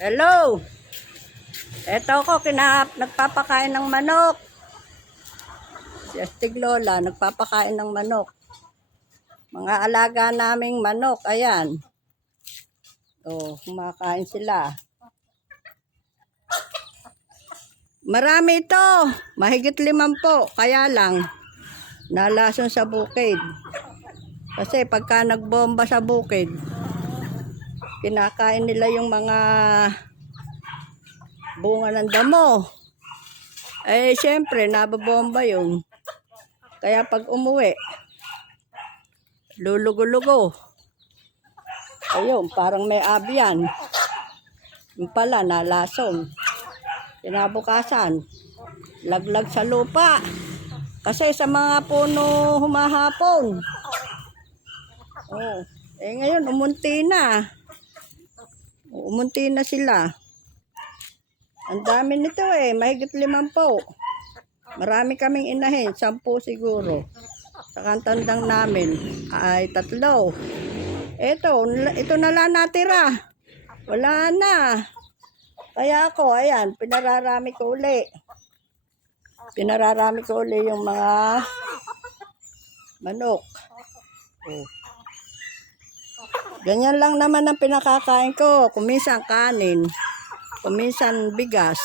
Hello! Eto ko, kinap, nagpapakain ng manok. Si Astig Lola, nagpapakain ng manok. Mga alaga naming manok, ayan. Oh, kumakain sila. Marami ito. Mahigit limampo. Kaya lang, nalason sa bukid. Kasi pagka nagbomba sa bukid, kinakain nila yung mga bunga ng damo. Eh, syempre, nababomba yun. Kaya pag umuwi, lulugo-lugo. Ayun, parang may abiyan. Yung pala, nalason. Kinabukasan, laglag sa lupa. Kasi sa mga puno humahapon. Oh, eh ngayon, umunti na. Umunti na sila. Ang dami nito eh, mahigit limampo. Marami kaming inahin, sampu siguro. Sa kantandang namin ay tatlo. Ito, ito na lang natira. Wala na. Kaya ako, ayan, pinararami ko uli. Pinararami ko uli yung mga manok. Oh. Ganyan lang naman ang pinakakain ko. Kuminsan kanin, kuminsan bigas.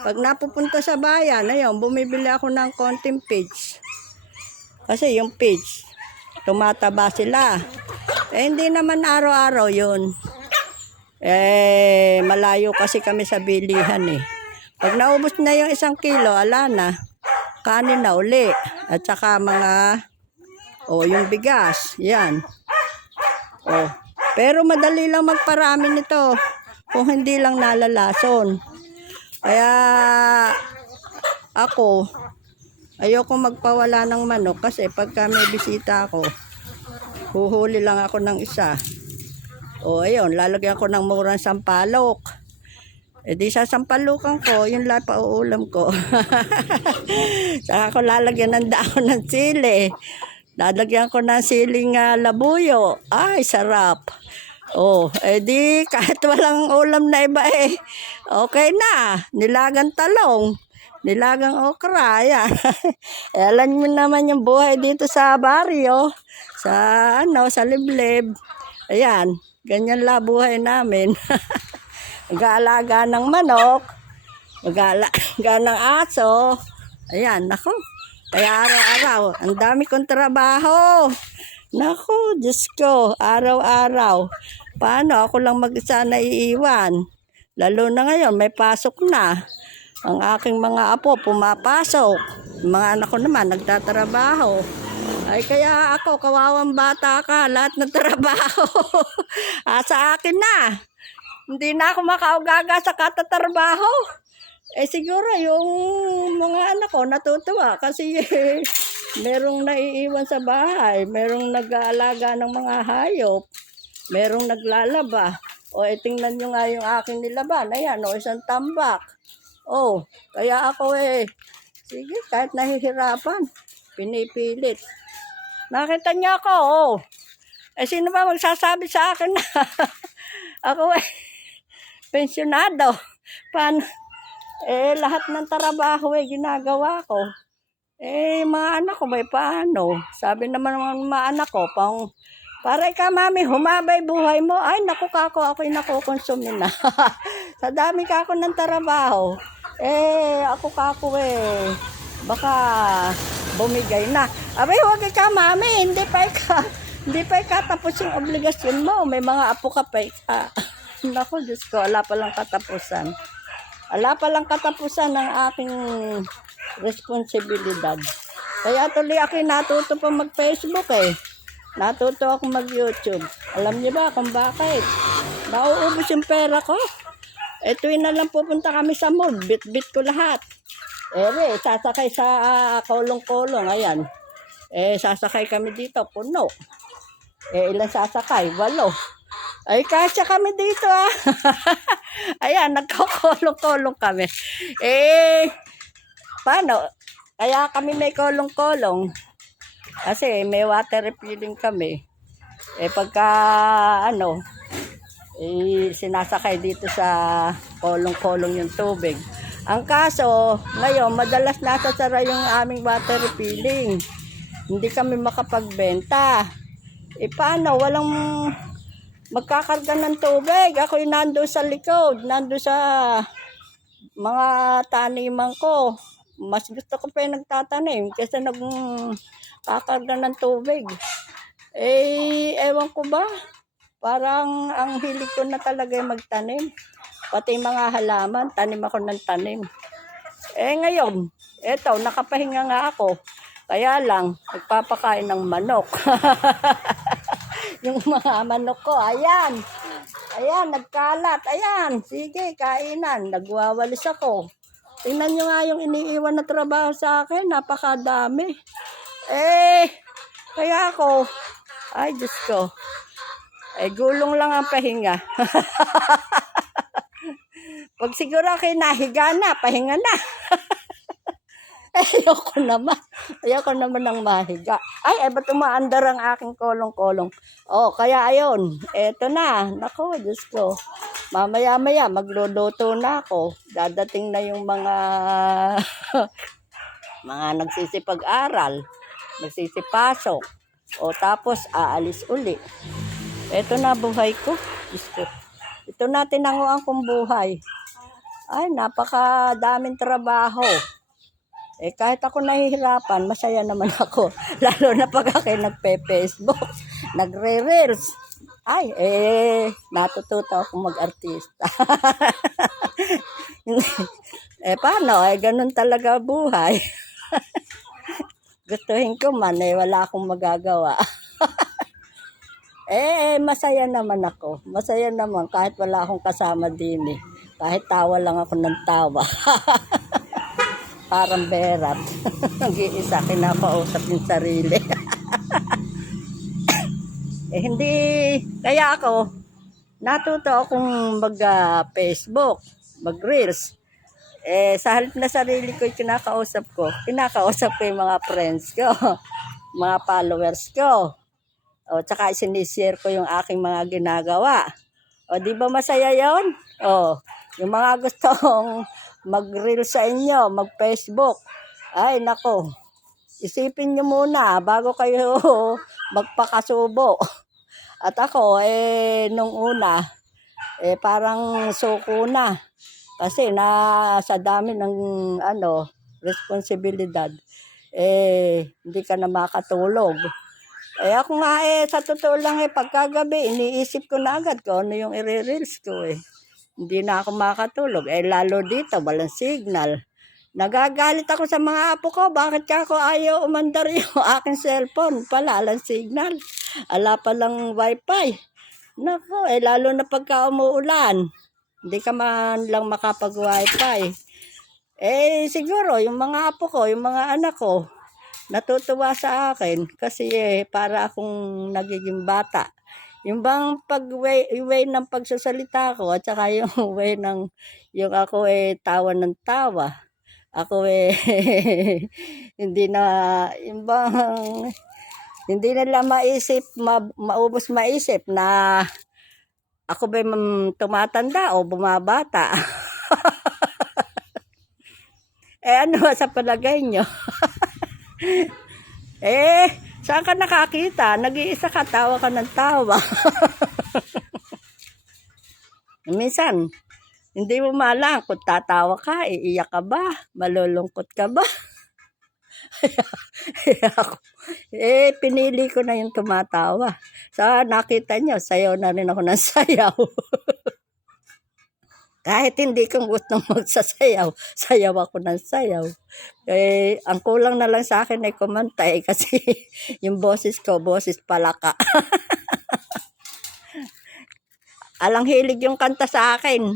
Pag napupunta sa bayan, ayun, bumibili ako ng konting pigs. Kasi yung pigs, tumataba sila. Eh, hindi naman araw-araw yun. Eh, malayo kasi kami sa bilihan eh. Pag naubos na yung isang kilo, ala na. Kanin na uli. At saka mga, o oh, yung bigas, yan. Oh. Pero madali lang magparami nito kung hindi lang nalalason. Kaya ako, ayoko magpawala ng manok kasi pagka may bisita ako, huhuli lang ako ng isa. O ayun, lalagyan ko ng murang sampalok. E di sa sampalukan ko, yun lang pauulam ko. Saka ko lalagyan ng daon ng sili. Lalagyan ko ng siling uh, labuyo. Ay, sarap. Oh, edi kahit walang ulam na iba eh. Okay na. Nilagang talong. Nilagang okra. Ayan. eh, alam mo naman yung buhay dito sa barrio. Sa ano, sa liblib. Ayan. Ganyan la buhay namin. Mag-aalaga ng manok. Mag-aalaga ng aso. Ayan, nako. Kaya araw-araw, ang dami kong trabaho. Naku, Diyos ko, araw-araw. Paano ako lang mag-isa na iiwan? Lalo na ngayon, may pasok na. Ang aking mga apo pumapasok. Mga anak ko naman nagtatrabaho. Ay kaya ako, kawawang bata ka, lahat ng trabaho. ah, sa akin na. Hindi na ako makaugaga sa katatrabaho. Eh siguro yung mga anak ko natutuwa kasi merong naiiwan sa bahay, merong nag-aalaga ng mga hayop, merong naglalaba. O eh, tingnan nyo nga yung aking nilaban. Ayan, o isang tambak. Oh, kaya ako eh, sige, kahit nahihirapan, pinipilit. Nakita niya ako, oh. Eh, sino ba magsasabi sa akin na ako eh, pensyonado? Paano? Eh, lahat ng trabaho eh, ginagawa ko. Eh, mga anak ko, may paano? Sabi naman ng mga anak ko, pang, para ka, mami, humabay buhay mo. Ay, naku kako, ako'y nakukonsume na. Sa dami kako ng trabaho. Eh, ako kako eh, baka bumigay na. Abay, huwag ka, mami, hindi pa ka, hindi pa ka tapos yung obligasyon mo. May mga apo ka pa. Ah, naku, Diyos ko, wala palang katapusan. Wala palang katapusan ng aking responsibilidad. Kaya tuloy ako natuto pa mag-Facebook eh. Natuto ako mag-YouTube. Alam niyo ba kung bakit? Mauubos yung pera ko. Eh tuwing na lang pupunta kami sa mall. Bit-bit ko lahat. Ere, sasakay sa uh, kolong-kolong. Ayan. Eh, sasakay kami dito. Puno. Eh, ilan sasakay? Walo. Ay, kasya kami dito ah. Ayan, nagkakolong-kolong kami. Eh, paano? Kaya kami may kolong-kolong. Kasi may water refilling kami. Eh, pagka, ano, eh, sinasakay dito sa kolong-kolong yung tubig. Ang kaso, ngayon, madalas nasa sara yung aming water refilling. Hindi kami makapagbenta. E paano? Walang magkakarga ng tubig. Ako yung nando sa likod, nando sa mga taniman ko. Mas gusto ko pa yung nagtatanim kasi nag kakarga ng tubig. Eh, ewan ko ba? Parang ang hilig ko na talaga magtanim. Pati mga halaman, tanim ako ng tanim. Eh ngayon, eto, nakapahinga nga ako. Kaya lang, nagpapakain ng manok. yung mga manok ko, ayan. Ayan, nagkalat. Ayan, sige, kainan. Nagwawalis ako. Tingnan nyo nga yung iniiwan na trabaho sa akin. Napakadami. Eh, kaya ako, ay Diyos ko, eh gulong lang ang pahinga. Pag siguro kayo nahiga na, pahinga na. Ayoko naman. Ayoko naman ng mahiga. Ay, ay ba't umaandar ang aking kolong-kolong? Oh, kaya ayon. Eto na. Nako, Diyos ko. Mamaya-maya, magluluto na ako. Dadating na yung mga mga nagsisipag-aral, nagsisipasok. O tapos, aalis uli. Eto na buhay ko. Diyos ko. Ito na tinanguan kong buhay. Ay, napakadaming trabaho. Eh, kahit ako nahihirapan, masaya naman ako. Lalo na pag ako nagpe-Facebook, nagre-reels. Ay, eh, natututo ako mag-artista. eh, paano? Eh, ganun talaga buhay. Gustuhin ko man, eh, wala akong magagawa. eh, masaya naman ako. Masaya naman kahit wala akong kasama din eh. Kahit tawa lang ako ng tawa. Parang berat. Nag-iisa, kinakausap yung sarili. eh, hindi, kaya ako, natuto akong mag-Facebook, mag-reels. Eh, sa halip na sarili ko kinakausap ko, kinakausap ko yung mga friends ko, mga followers ko. O, tsaka sinishare ko yung aking mga ginagawa. O, di ba masaya yon? O, yung mga gustong mag-reel sa inyo, mag-Facebook. Ay, nako. Isipin nyo muna bago kayo magpakasubo. At ako, eh, nung una, eh, parang suko na. Kasi na sa dami ng ano, responsibilidad, eh, hindi ka na makatulog. Eh, ako nga eh, sa totoo lang eh, pagkagabi, iniisip ko na agad kung ano yung i-reels ko eh. Hindi na ako makatulog. Eh, lalo dito, walang signal. Nagagalit ako sa mga apo ko. Bakit ako ayaw umandar yung aking cellphone? Pala, walang signal. Ala pa lang wifi. Nako, eh, lalo na pagka umuulan. Hindi ka man lang makapag-wifi. Eh, siguro, yung mga apo ko, yung mga anak ko, natutuwa sa akin kasi eh, para akong nagiging bata. Yung bang pag-way, way ng pagsasalita ko at saka yung way ng, yung ako eh tawa ng tawa. Ako eh, hindi na, yung bang, hindi nila maisip, ma, maubos maisip na ako ba tumatanda o bumabata. eh ano sa palagay nyo? eh, saan ka nakakita? Nag-iisa ka, tawa ka ng tawa. Minsan, hindi mo malang kung tatawa ka, iiyak ka ba? Malulungkot ka ba? Ako, eh, pinili ko na yung tumatawa. Sa nakita nyo, sayaw na rin ako ng sayaw. Kahit hindi ko gustong magsasayaw, sayaw ako ng sayaw. Eh, ang kulang na lang sa akin ay kumanta eh, kasi yung boses ko, boses palaka. Alang hilig yung kanta sa akin.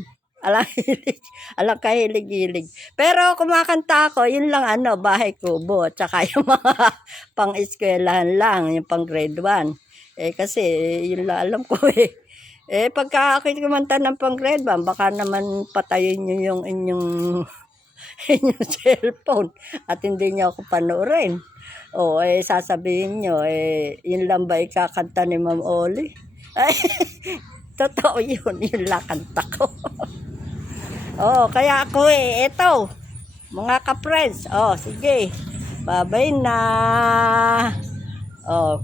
Alang hilig. Alang kahilig-hilig. Pero kumakanta ako, yun lang ano, bahay kubo. At saka yung mga pang-eskwelahan lang, yung pang grade 1. Eh kasi, yun lang alam ko eh. Eh, pagka ako kumanta ng pang grade 1, baka naman patayin nyo yung inyong, inyong cellphone at hindi nyo ako panoorin. O, eh, sasabihin nyo, eh, yun lang ba ikakanta ni Ma'am Oli? Ay, Totoo yun, yun lang kanta ko. oh, kaya ako eh, eto, mga ka-friends, oh, sige, babay na. Oh,